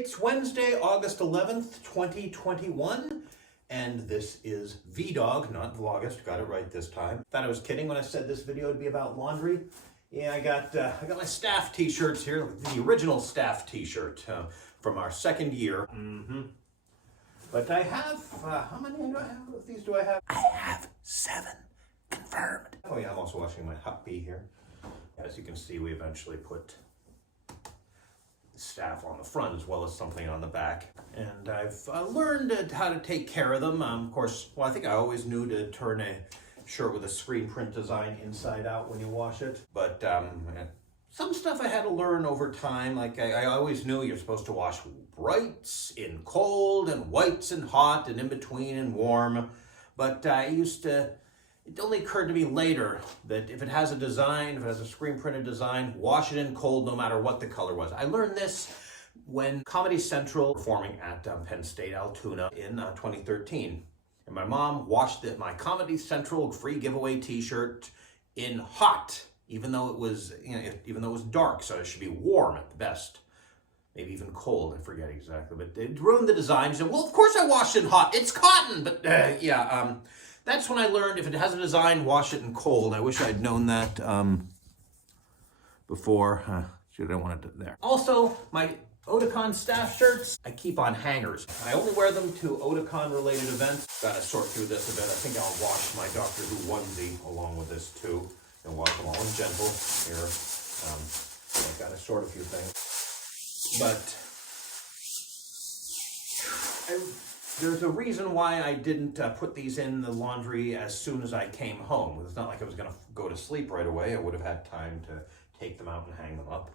It's Wednesday, August 11th, 2021, and this is VEDAug, not Vlogust. Got it right this time. Thought I was kidding when I said this video would be about laundry. Yeah, I got my staff t-shirts here, the original staff t-shirt from our second year. But I have, how many do I have of these do I have? I have 7 confirmed. Oh yeah, I'm also washing my Huckbee here. As you can see, we eventually put staff on the front as well as something on the back, and I've learned how to take care of them. Of course, well, I think I always knew to turn a shirt with a screen print design inside out when you wash it, but some stuff I had to learn over time. Like I always knew you're supposed to wash brights in cold and whites in hot and in between in warm, but it only occurred to me later that if it has a design, if it has a screen printed design, wash it in cold no matter what the color was. I learned this when Comedy Central performing at Penn State Altoona in 2013. And my mom washed my Comedy Central free giveaway t-shirt in hot, even though it was, even though it was dark, so it should be warm at the best. Maybe even cold, I forget exactly, but it ruined the design. She said, well, of course I washed it in hot, it's cotton, but that's when I learned if it has a design, wash it in cold. I wish I'd known that before. Should I wanted it there. Also, my Otakon staff shirts, I keep on hangers. I only wear them to Otakon related events. Gotta sort through this a bit. I think I'll wash my Doctor Who onesie along with this too. And wash them all in gentle here. I've gotta sort a few things. But there's a reason why I didn't put these in the laundry as soon as I came home. It's not like I was going to go to sleep right away. I would have had time to take them out and hang them up.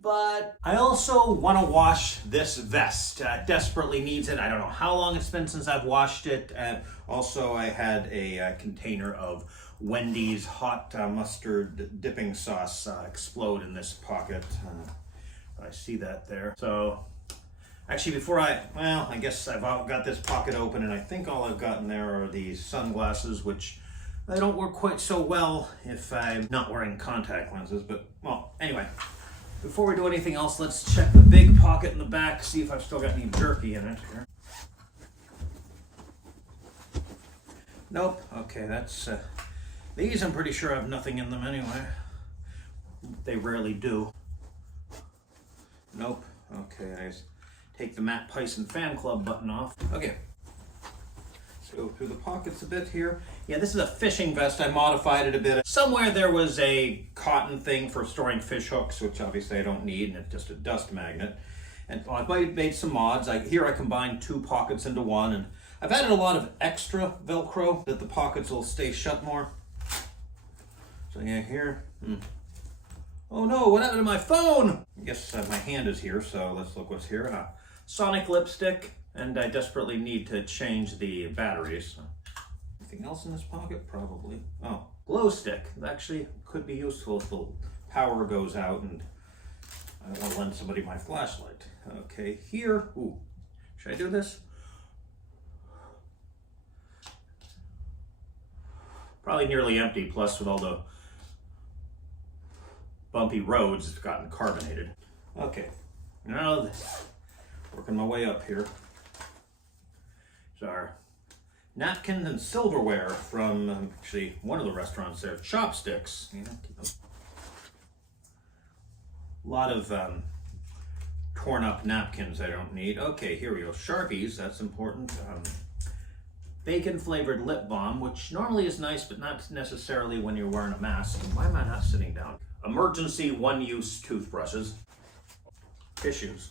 But I also want to wash this vest. Desperately needs it. I don't know how long it's been since I've washed it. And also I had a container of Wendy's hot mustard dipping sauce explode in this pocket. I see that there. So actually, before I guess I've got this pocket open, and I think all I've got in there are these sunglasses, which they don't work quite so well if I'm not wearing contact lenses, but, well, anyway. Before we do anything else, let's check the big pocket in the back, see if I've still got any jerky in it here. Nope, okay, that's, these I'm pretty sure I have nothing in them anyway. They rarely do. Nope, okay, I take the Matt Pyson fan club button off. Okay, let's go through the pockets a bit here. Yeah, this is a fishing vest. I modified it a bit. Somewhere there was a cotton thing for storing fish hooks, which obviously I don't need, and it's just a dust magnet. And I've made some mods. Here I combined 2 pockets into one, and I've added a lot of extra Velcro that the pockets will stay shut more. So yeah, here. Oh no, what happened to my phone? I guess my hand is here, so let's look what's here. Sonic lipstick, and I desperately need to change the batteries. Anything else in this pocket? Probably. Oh, glow stick. It actually could be useful if the power goes out and I don't want to lend somebody my flashlight. Okay, here. Ooh, should I do this? Probably nearly empty, plus with all the bumpy roads, it's gotten carbonated. Okay, now working my way up here. There's our napkins and silverware from actually one of the restaurants there, Chopsticks. A lot of torn up napkins I don't need. Okay, here we go. Sharpies, that's important. Bacon flavored lip balm, which normally is nice, but not necessarily when you're wearing a mask. Why am I not sitting down? Emergency one-use toothbrushes, tissues,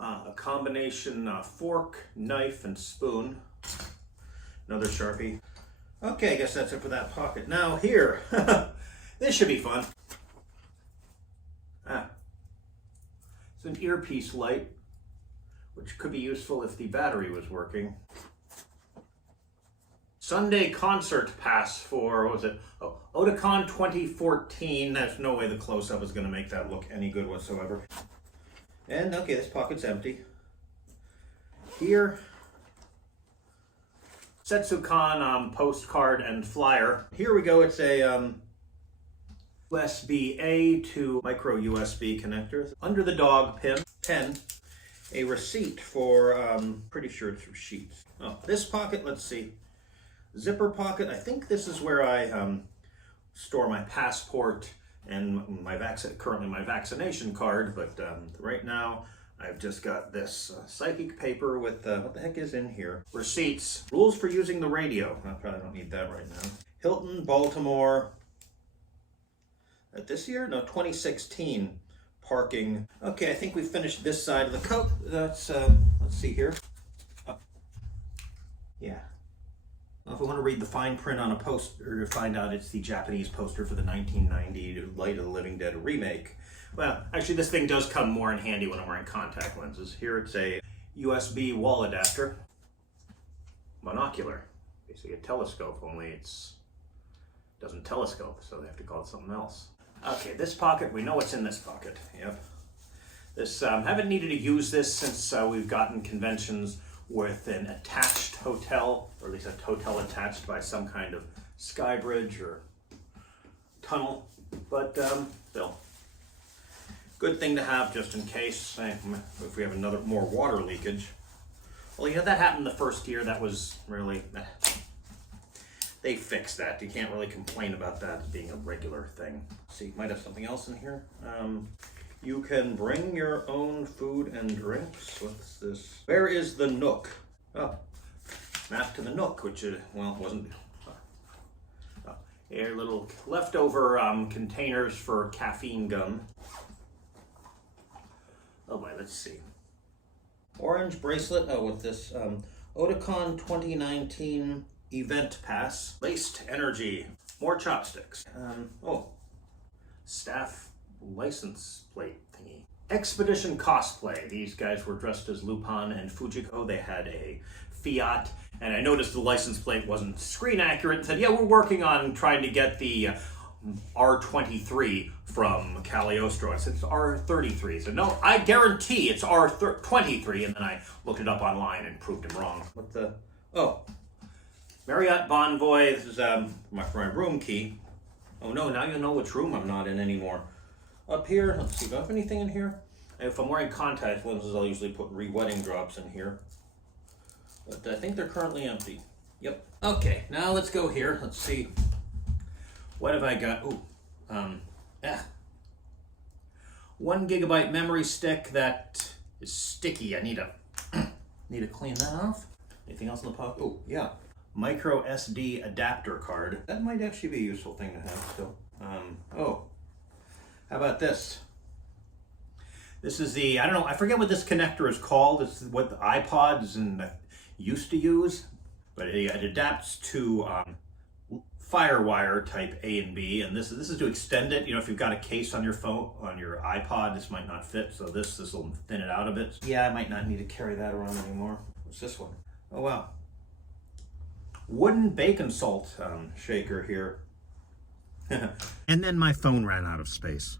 a combination fork, knife, and spoon, another Sharpie. Okay, I guess that's it for that pocket. Now here, this should be fun. It's an earpiece light, which could be useful if the battery was working. Sunday concert pass for, what was it? Oh, Otakon 2014. There's no way the close-up is going to make that look any good whatsoever. And, okay, this pocket's empty. Here, Setsucon postcard and flyer. Here we go. It's a USB-A to micro USB connectors. Under the dog pen, a receipt for, pretty sure it's for sheets. Oh, this pocket, let's see. Zipper pocket, I think this is where I store my passport and currently my vaccination card, but right now I've just got this psychic paper with, what the heck is in here? Receipts, rules for using the radio. I probably don't need that right now. Hilton, Baltimore, this year? No, 2016 parking. Okay, I think we finished this side of the coat. Let's see here. Oh. Yeah. Well, if we want to read the fine print on a poster to find out it's the Japanese poster for the 1990 Light of the Living Dead remake. Well, actually this thing does come more in handy when I'm wearing contact lenses. Here it's a USB wall adapter. Monocular. Basically a telescope, only it doesn't telescope, so they have to call it something else. Okay, this pocket, we know what's in this pocket. Yep. This, haven't needed to use this since we've gotten conventions with an attached hotel, or at least a hotel attached by some kind of sky bridge or tunnel, but still. Good thing to have just in case, if we have more water leakage. Well, yeah, that happened the first year. That was really, they fixed that. You can't really complain about that as being a regular thing. Let's see, might have something else in here. You can bring your own food and drinks. What's this? Where is the Nook? Oh, map to the Nook, which, well, wasn't. Here, little leftover containers for caffeine gum. Oh boy, let's see. Orange bracelet. Oh, with this Otakon 2019 event pass. Laced energy. More chopsticks. Oh, staff license plate thingy. Expedition cosplay. These guys were dressed as Lupin and Fujiko. They had a Fiat, and I noticed the license plate wasn't screen accurate and said, yeah, we're working on trying to get the R23 from Cagliostro. I said, it's R33. He said, no, I guarantee it's R23. And then I looked it up online and proved him wrong. What the? Oh, Marriott Bonvoy. This is my room key. Oh no, now you know which room I'm not in anymore. Up here, let's see, do I have anything in here? If I'm wearing contact lenses, I'll usually put re-wetting drops in here. But I think they're currently empty. Yep. Okay, now let's go here. Let's see. What have I got? Ooh, 1 gigabyte memory stick that is sticky. I need to clean that off. Anything else in the pocket? Oh, yeah. Micro SD adapter card. That might actually be a useful thing to have still. Oh, how about this? This is the, I don't know, I forget what this connector is called. It's what the iPods used to use, but it adapts to FireWire type A and B, and this is to extend it. You know, if you've got a case on your phone, on your iPod, this might not fit, so this will thin it out a bit. Yeah, I might not need to carry that around anymore. What's this one? Oh wow. Wooden bacon salt shaker here. And then my phone ran out of space.